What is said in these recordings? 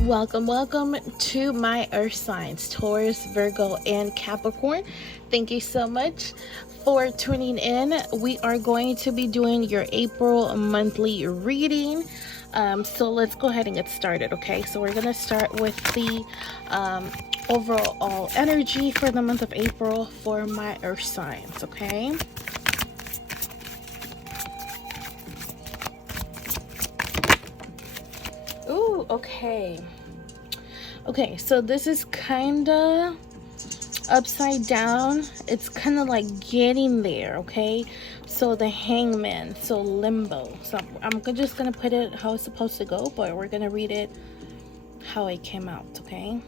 Welcome to my earth signs, Taurus, Virgo, and Capricorn. Thank you so much for tuning in. We are going to be doing your April monthly reading. So let's go ahead and get started, okay? So we're going to start with the overall energy for the month of April for my earth signs, okay? Ooh, okay. Okay, so this is kind of upside down. It's kind of like getting there, okay? So the Hangman, so limbo. So I'm just going to put it how it's supposed to go, but we're going to read it how it came out, okay?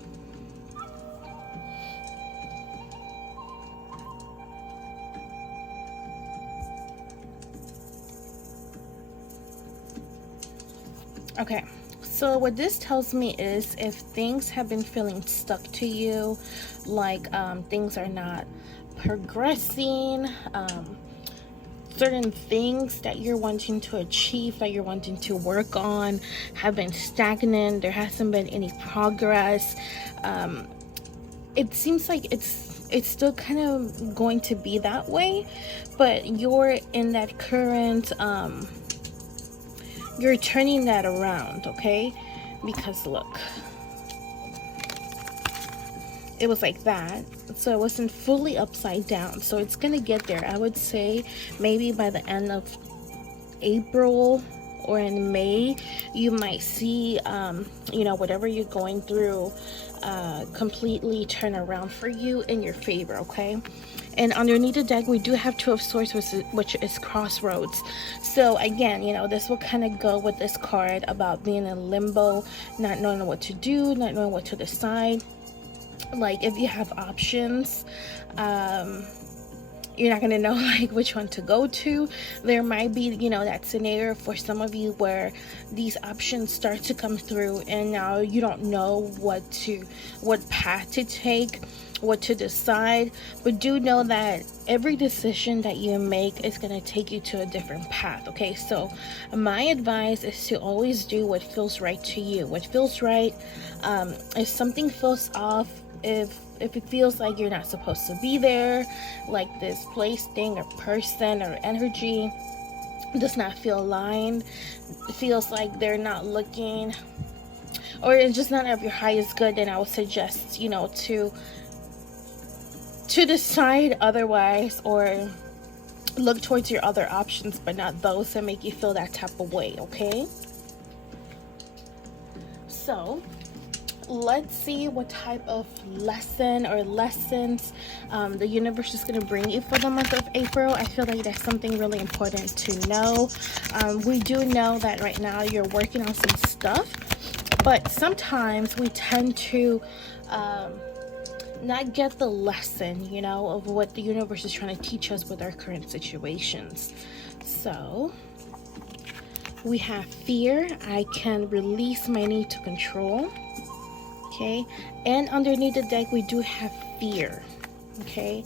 Okay. So what this tells me is if things have been feeling stuck to you, like things are not progressing, certain things that you're wanting to achieve, that you're wanting to work on, have been stagnant, there hasn't been any progress, it seems like it's still kind of going to be that way, but you're in that current you're turning that around, okay? Because look, it was like that, so it wasn't fully upside down, so it's gonna get there. I would say maybe by the end of April or in May, you might see you know, whatever you're going through completely turn around for you in your favor, okay? And underneath the deck, we do have Two of Swords, which is crossroads. So again, you know, this will kind of go with this card about being in limbo, not knowing what to do, not knowing what to decide. Like if you have options, you're not going to know like which one to go to. There might be, you know, that scenario for some of you where these options start to come through and now you don't know what path to take, what to decide. But do know that every decision that you make is going to take you to a different path, okay? So my advice is to always do what feels right to you. What feels right, if something feels off, if it feels like you're not supposed to be there, like this place, thing, or person or energy does not feel aligned, it feels like they're not looking, or it's just not of your highest good, then I would suggest, you know, to decide otherwise, or look towards your other options, but not those that make you feel that type of way, okay? So let's see what type of lesson or lessons the universe is going to bring you for the month of April. I feel like that's something really important to know. We do know that right now you're working on some stuff, but sometimes we tend to not get the lesson, you know, of what the universe is trying to teach us with our current situations. So we have fear. I can release my need to control. Okay, and underneath the deck we do have fear. Okay,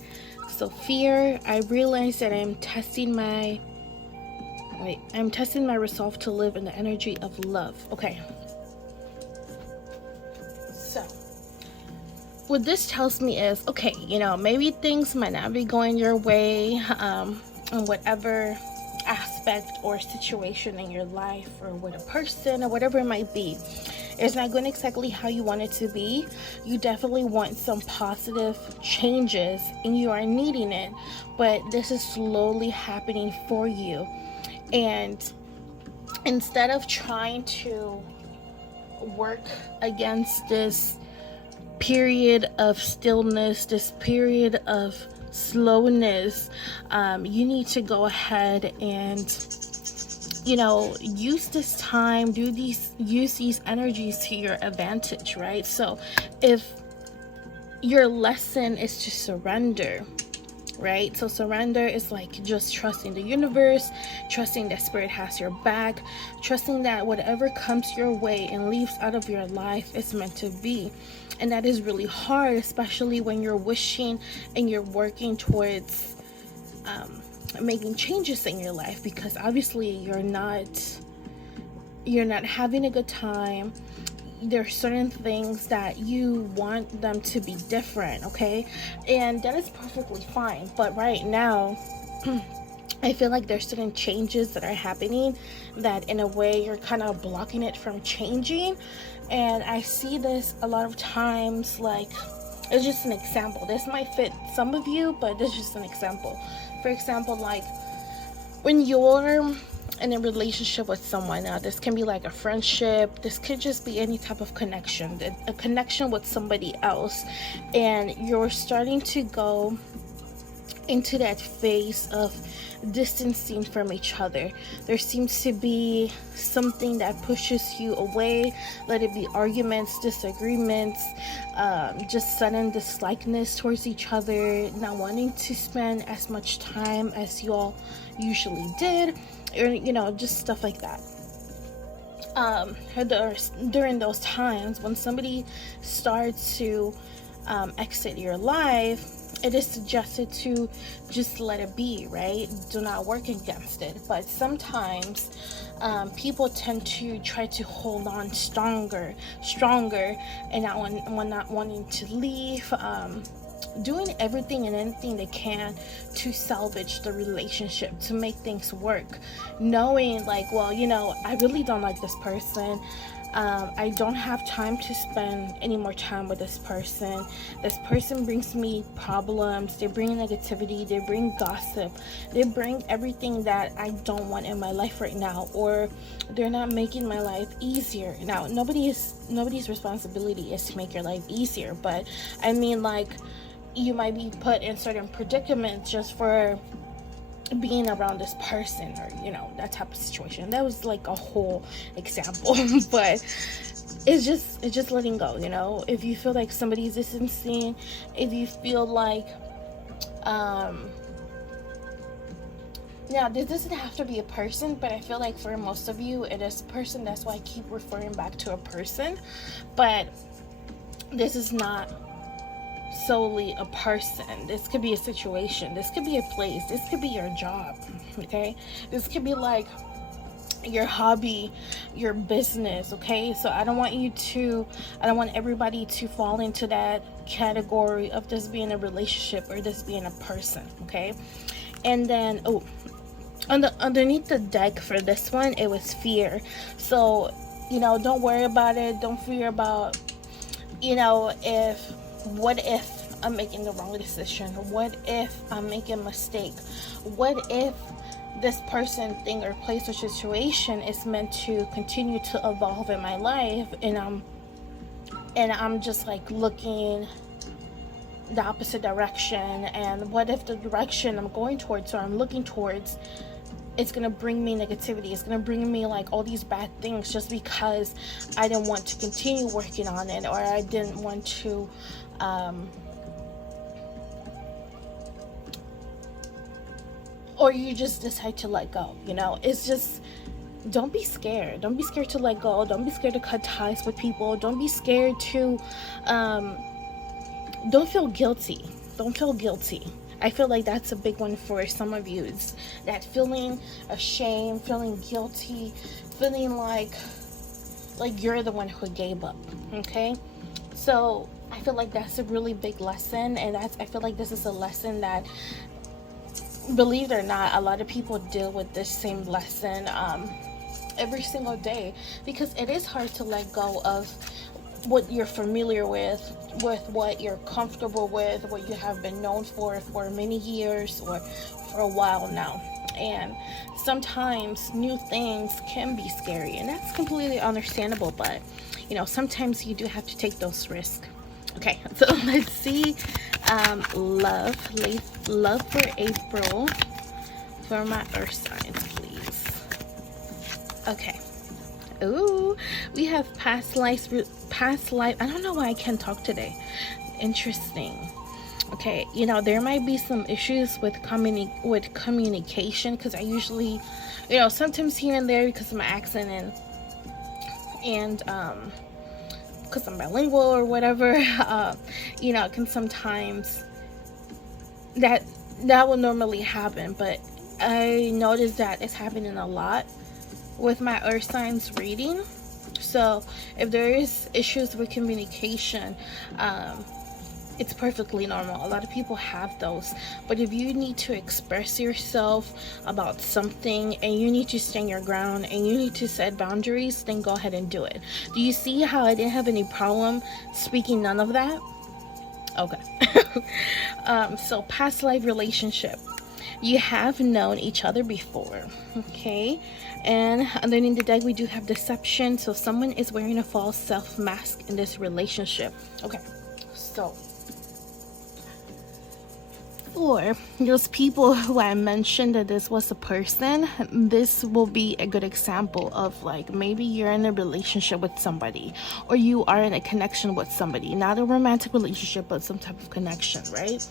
so fear, I realize that I'm testing my resolve to live in the energy of love. Okay, so what this tells me is, okay, you know, maybe things might not be going your way on whatever aspect or situation in your life, or with a person, or whatever it might be. It's not going exactly how you want it to be. You definitely want some positive changes and you are needing it, but this is slowly happening for you. And instead of trying to work against this period of stillness, this period of slowness, you need to go ahead and, you know, use this time, use these energies to your advantage, right? So if your lesson is to surrender, right? So surrender is like just trusting the universe, trusting that spirit has your back, trusting that whatever comes your way and leaves out of your life is meant to be. And that is really hard, especially when you're wishing and you're working towards making changes in your life, because obviously you're not having a good time. There's certain things that you want them to be different, okay? And that is perfectly fine. But right now, I feel like there's certain changes that are happening that in a way you're kind of blocking it from changing. And I see this a lot of times, like, it's just an example. This might fit some of you, but this is just an example. For example, like when you're in a relationship with someone, this can be like a friendship, this could just be any type of connection, a connection with somebody else, and you're starting to go into that phase of distancing from each other. There seems to be something that pushes you away, let it be arguments, disagreements, just sudden dislikeness towards each other, not wanting to spend as much time as you all usually did, or just stuff like that. During those times when somebody starts to exit your life, it is suggested to just let it be, right? Do not work against it. But sometimes people tend to try to hold on stronger, and not wanting to leave, doing everything and anything they can to salvage the relationship, to make things work, knowing like, well, I really don't like this person. I don't have time to spend any more time with this person. This person brings me problems. They bring negativity. They bring gossip. They bring everything that I don't want in my life right now, or they're not making my life easier. Now, nobody's responsibility is to make your life easier, but I mean, like, you might be put in certain predicaments just for being around this person, or that type of situation. That was like a whole example, but it's just letting go. If you feel like somebody's distancing, if you feel like now this doesn't have to be a person, but I feel like for most of you it is a person. That's why I keep referring back to a person, but this is not solely a person. This could be a situation, this could be a place, this could be your job, okay? This could be like your hobby, your business, okay? So I don't want everybody to fall into that category of this being a relationship or this being a person, okay? And then underneath the deck for this one, it was fear. So don't worry about it. Don't fear about what if I'm making the wrong decision? What if I'm making a mistake? What if this person, thing, or place or situation is meant to continue to evolve in my life, and I'm just like looking the opposite direction? And what if the direction I'm going towards, or I'm looking towards, it's gonna bring me negativity? It's gonna bring me like all these bad things just because I didn't want to continue working on it, or I didn't want to or you just decide to let go. It's just, don't be scared. Don't be scared to let go. Don't be scared to cut ties with people. Don't be scared to don't feel guilty. Don't feel guilty. I feel like that's a big one for some of you. It's that feeling ashamed, feeling guilty, feeling like you're the one who gave up, okay? So I feel like that's a really big lesson, and I feel like this is a lesson that, believe it or not, a lot of people deal with this same lesson every single day, because it is hard to let go of what you're familiar with what you're comfortable with, what you have been known for many years or for a while now. And sometimes new things can be scary, and that's completely understandable, but sometimes you do have to take those risks. Okay, so let's see love for April for my earth signs, please. Okay. Ooh, we have past life. I don't know why I can't talk today. Interesting. Okay, there might be some issues with communication, because I usually, sometimes here and there, because of my accent and because I'm bilingual or whatever, can sometimes that will normally happen. But I noticed that it's happening a lot with my earth signs reading. So if there is issues with communication, it's perfectly normal. A lot of people have those. But if you need to express yourself about something and you need to stand your ground and you need to set boundaries, then go ahead and do it. Do you see how I didn't have any problem speaking none of that? Okay. So past life relationship. You have known each other before, okay? And underneath the deck, we do have deception. So someone is wearing a false self mask in this relationship. Okay, so for those people who I mentioned that this was a person, this will be a good example of, like, maybe you're in a relationship with somebody, or you are in a connection with somebody, not a romantic relationship, but some type of connection, right?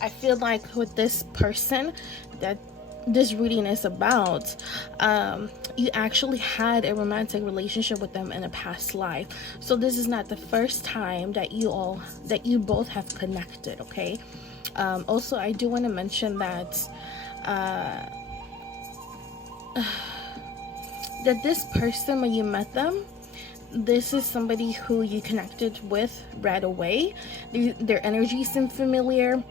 I feel like with this person that this reading is about, you actually had a romantic relationship with them in a past life. So this is not the first time that you both have connected, okay? Also, I do want to mention that that this person, when you met them, this is somebody who you connected with right away. Their energy seemed familiar.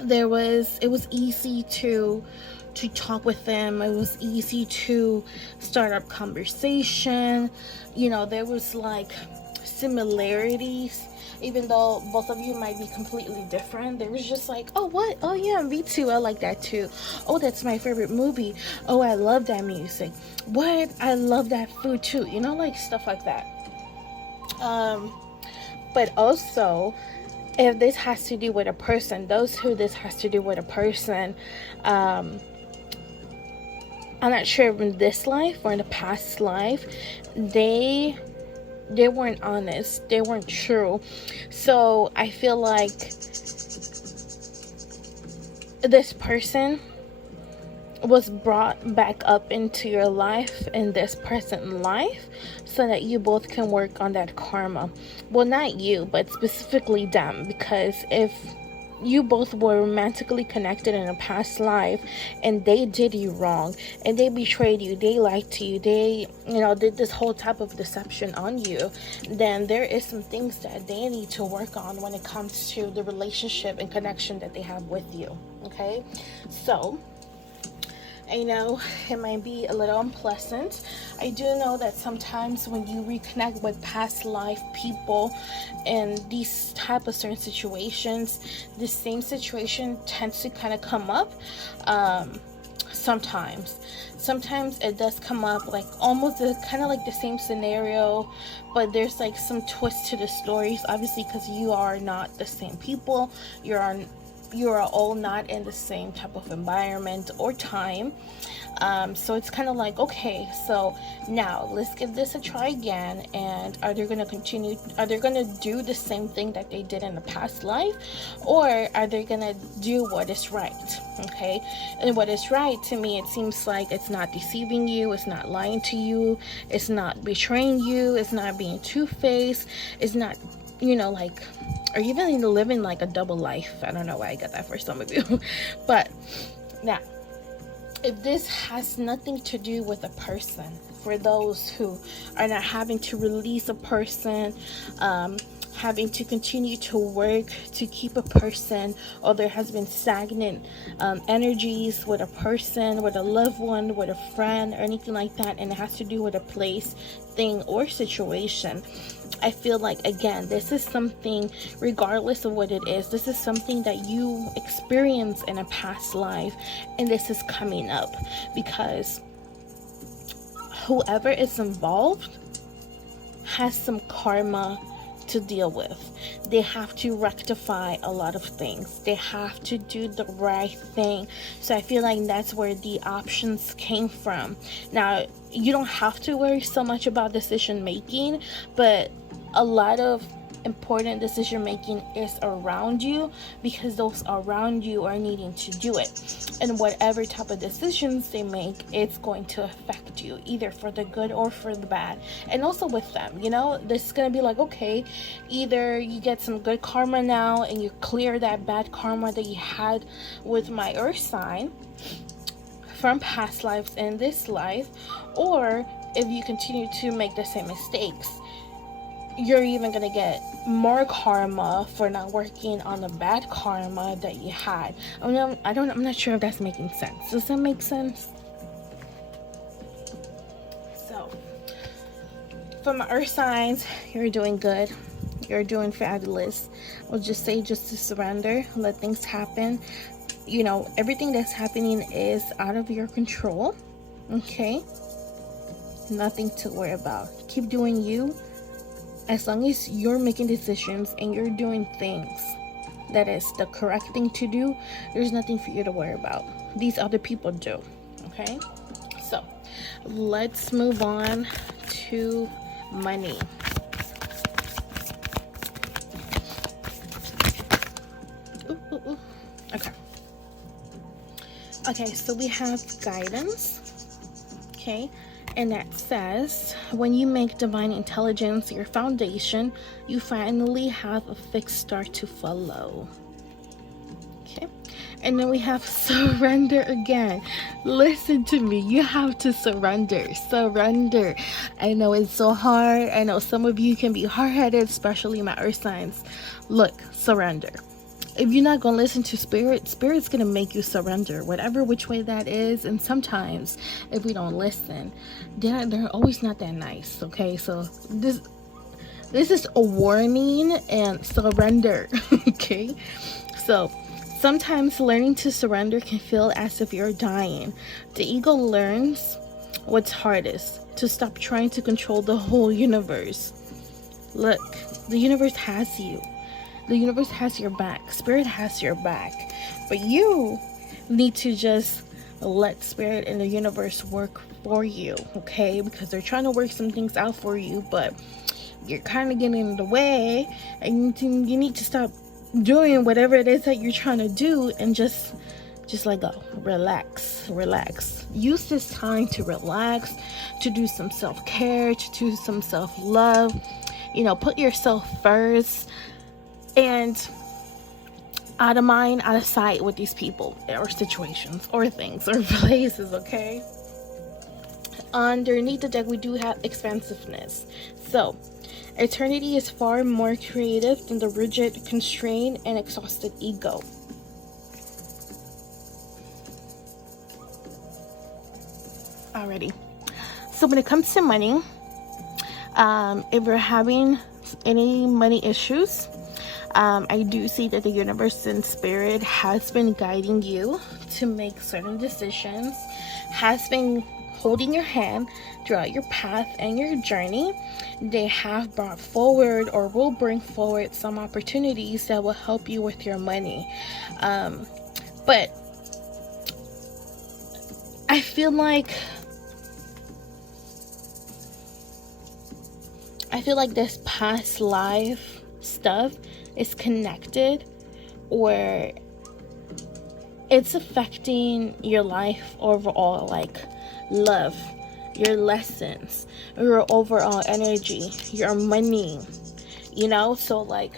It was easy to talk with them. It was easy to start up conversation. You know, there was like similarities, even though both of you might be completely different. There was just like, oh, what? Oh yeah, me too. I like that too. Oh, that's my favorite movie. Oh, I love that music. What? I love that food too. You know, like stuff like that. But also, if this has to do with a person, this has to do with a person, I'm not sure if in this life or in the past life, they weren't honest, they weren't true. So I feel like this person was brought back up into your life in this present life so that you both can work on that karma. Well, not you, but specifically them, because if you both were romantically connected in a past life and they did you wrong and they betrayed you, they lied to you, they, you know, did this whole type of deception on you, then there is some things that they need to work on when it comes to the relationship and connection that they have with you. Okay, so I know it might be a little unpleasant. I do know that sometimes when you reconnect with past life people in these type of certain situations, the same situation tends to kind of come up. Sometimes it does come up, like almost kind of like the same scenario, but there's like some twist to the stories, obviously, because you are not the same people. You are all not in the same type of environment or time. So it's kind of like, okay, so now let's give this a try again. And are they going to do the same thing that they did in the past life, or are they going to do what is right? Okay, and what is right, to me, it seems like it's not deceiving you, it's not lying to you, it's not betraying you, it's not being two-faced, it's not, you know, like, or even living like a double life. I don't know why I got that for some of you. But now, if this has nothing to do with a person, for those who are not having to release a person, having to continue to work to keep a person, or there has been stagnant energies with a person, with a loved one, with a friend, or anything like that, and it has to do with a place, thing, or situation, I feel like, again, this is something, regardless of what it is, this is something that you experience in a past life, and this is coming up because whoever is involved has some karma to deal with. They have to rectify a lot of things. They have to do the right thing. So I feel like that's where the options came from. Now, you don't have to worry so much about decision making, but a lot of important decision making is around you, because those around you are needing to do it. And whatever type of decisions they make, it's going to affect you, either for the good or for the bad. And also with them, you know, this is going to be like, okay, either you get some good karma now and you clear that bad karma that you had with my earth sign from past lives in this life, or if you continue to make the same mistakes, you're even gonna get more karma for not working on the bad karma that you had. I'm not sure if that's making sense. Does that make sense? So for my earth signs, you're doing good. You're doing fabulous. I'll just say, just to surrender, let things happen. You know, everything that's happening is out of your control. Okay? Nothing to worry about. Keep doing you. As long as you're making decisions and you're doing things that is the correct thing to do, there's nothing for you to worry about. These other people do. Okay? So, let's move on to money. Ooh. Okay. Okay, so we have guidance. Okay? And that says, when you make divine intelligence your foundation, you finally have a fixed start to follow. Okay. And then we have surrender again. Listen to me. You have to surrender. Surrender. I know it's so hard. I know some of you can be hard-headed, especially my earth signs. Look, surrender. If you're not going to listen to spirit's going to make you surrender, whatever which way that is. And sometimes if we don't listen, they're always not that nice. Okay, so this is a warning, and surrender. Okay, so sometimes learning to surrender can feel as if you're dying. The ego learns what's hardest: to stop trying to control the whole universe. Look, the universe has you. The universe has your back. Spirit has your back. But you need to just let spirit and the universe work for you, okay? Because they're trying to work some things out for you, but you're kind of getting in the way, and you need to stop doing whatever it is that you're trying to do, and just let go. Relax. Use this time to relax, to do some self-care, to do some self-love. You know, put yourself first. And out of mind, out of sight with these people or situations or things or places, okay? Underneath the deck, we do have expansiveness. So, eternity is far more creative than the rigid, constrained, and exhausted ego. Alrighty. So, when it comes to money, if we're having any money issues, I do see that the universe and spirit has been guiding you to make certain decisions, has been holding your hand throughout your path and your journey. They have brought forward or will bring forward some opportunities that will help you with your money. But I feel like this past life stuff is connected, or it's affecting your life overall, like love, your lessons, your overall energy, your money, you know? So like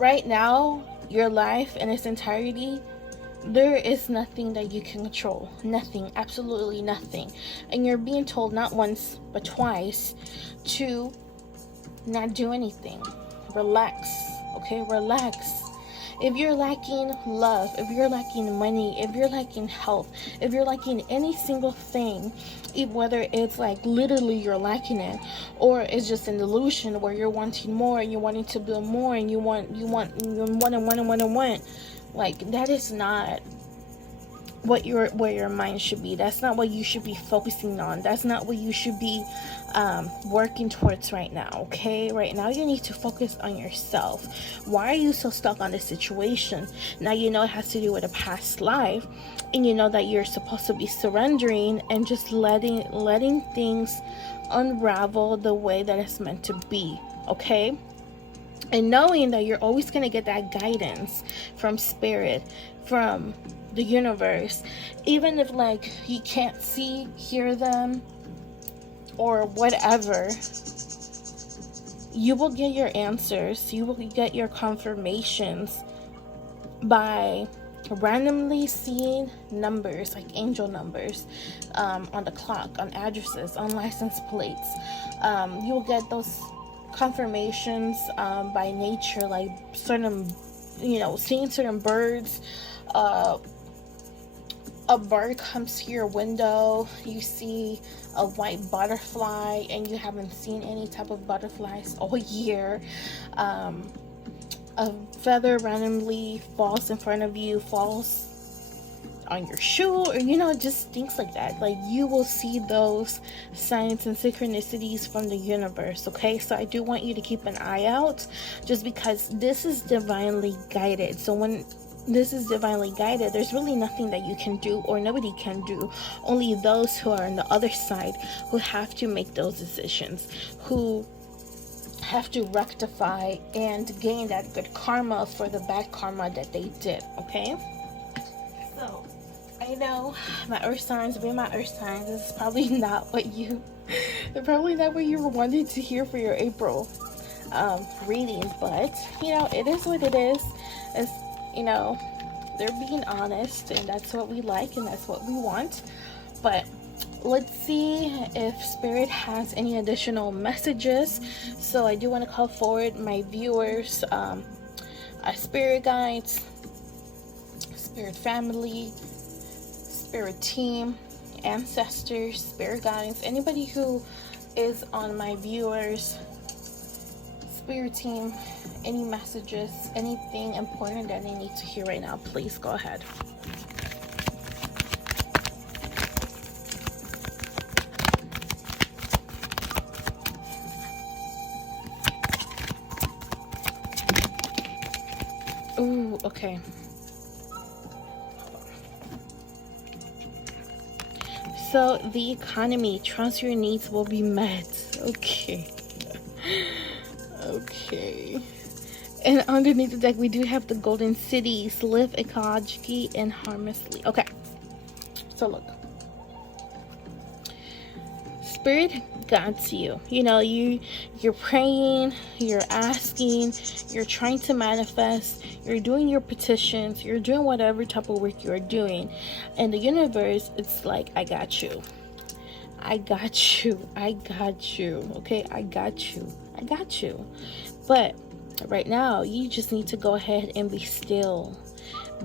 right now, your life in its entirety, there is nothing that you can control. Nothing, absolutely nothing. And you're being told not once but twice to not do anything. Relax, okay? Relax. If you're lacking love, if you're lacking money, if you're lacking health, if you're lacking any single thing, whether it's like literally you're lacking it, or it's just an illusion where you're wanting more and you're wanting to build more and you want, like that is not what where your mind should be. That's not what you should be focusing on. That's not what you should be working towards right now, okay? Right now you need to focus on yourself. Why are you so stuck on this situation? Now you know it has to do with a past life, and you know that you're supposed to be surrendering and just letting things unravel the way that it's meant to be, okay? And knowing that you're always going to get that guidance from spirit, from the universe, even if like you can't see, hear them, or whatever, you will get your answers, you will get your confirmations by randomly seeing numbers, like angel numbers, on the clock, on addresses, on license plates. You will get those confirmations by nature, like certain, seeing certain birds. A bird comes to your window, you see a white butterfly, and you haven't seen any type of butterflies all year. A feather randomly falls in front of you, falls on your shoe, or just things like that. Like, you will see those signs and synchronicities from the universe, okay? So I do want you to keep an eye out, just because this is divinely guided. So when this is divinely guided, there's really nothing that you can do, or nobody can do. Only those who are on the other side, who have to make those decisions, who have to rectify and gain that good karma for the bad karma that they did, okay? So I know my earth signs, being my earth signs, this is probably not what you were wanting to hear for your April reading, but it is what it is. It's, they're being honest, and that's what we like, and that's what we want. But let's see if spirit has any additional messages. So I do want to call forward my viewers, spirit guides, spirit family, spirit team, ancestors, spirit guides, anybody who is on my viewers spirit team, any messages, anything important that they need to hear right now, please go ahead. Ooh, okay. So the economy, trust your needs will be met. Okay. Okay. And underneath the deck, we do have the golden cities, live ecologically and harmlessly. Okay. So look. Spirit guides you. You're praying, you're asking, you're trying to manifest, you're doing your petitions, you're doing whatever type of work you're doing. And the universe, it's like, I got you. I got you. I got you. Okay, I got you. I got you. But right now, you just need to go ahead and be still.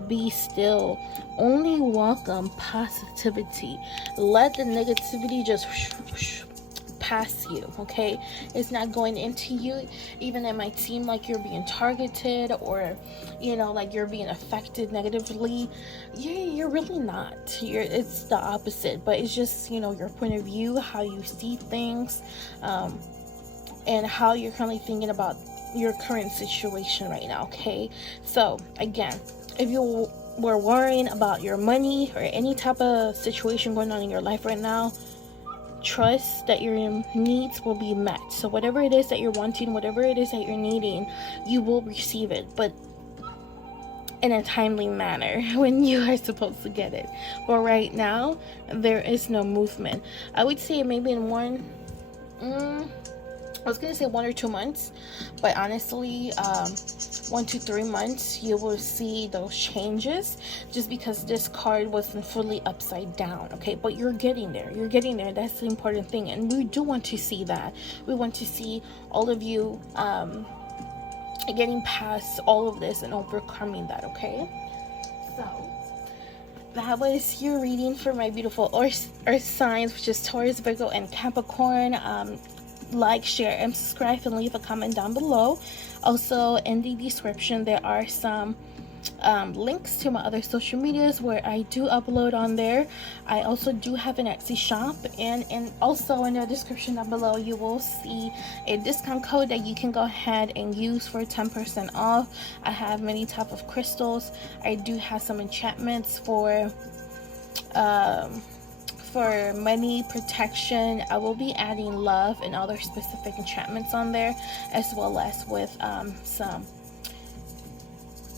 Be still. Only welcome positivity. Let the negativity just pass you, okay? It's not going into you. Even it might seem like you're being targeted, or like you're being affected negatively. You're really not. It's the opposite, but it's just your point of view, how you see things, and how you're currently thinking about your current situation right now, okay? So again, if you were worrying about your money or any type of situation going on in your life right now, trust that your needs will be met. So whatever it is that you're wanting, whatever it is that you're needing, you will receive it, but in a timely manner, when you are supposed to get it. But right now, there is no movement. I would say maybe in I was gonna say 1 or 2 months, but honestly, 1 to 3 months, you will see those changes, just because this card wasn't fully upside down, okay? But you're getting there. You're getting there. That's the important thing, and we do want to see that. We want to see all of you getting past all of this and overcoming that, okay? So that was your reading for my beautiful earth signs, which is Taurus, Virgo, and Capricorn. Like, share, and subscribe, and leave a comment down below. Also, in the description, there are some links to my other social medias where I do upload on there. I also do have an Etsy shop, and also in the description down below, you will see a discount code that you can go ahead and use for 10% off. I have many type of crystals. I do have some enchantments for for money protection, I will be adding love and other specific enchantments on there, as well as with some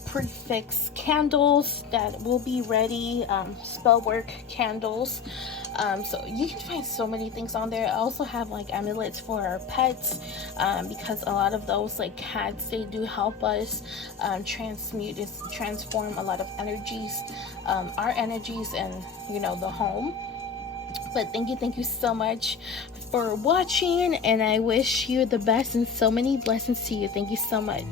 prefix candles that will be ready, spell work candles. So you can find so many things on there. I also have like amulets for our pets, because a lot of those, like cats, they do help us transform a lot of energies, our energies, and you know, the home. But thank you so much for watching, and I wish you the best and so many blessings to you. Thank you so much.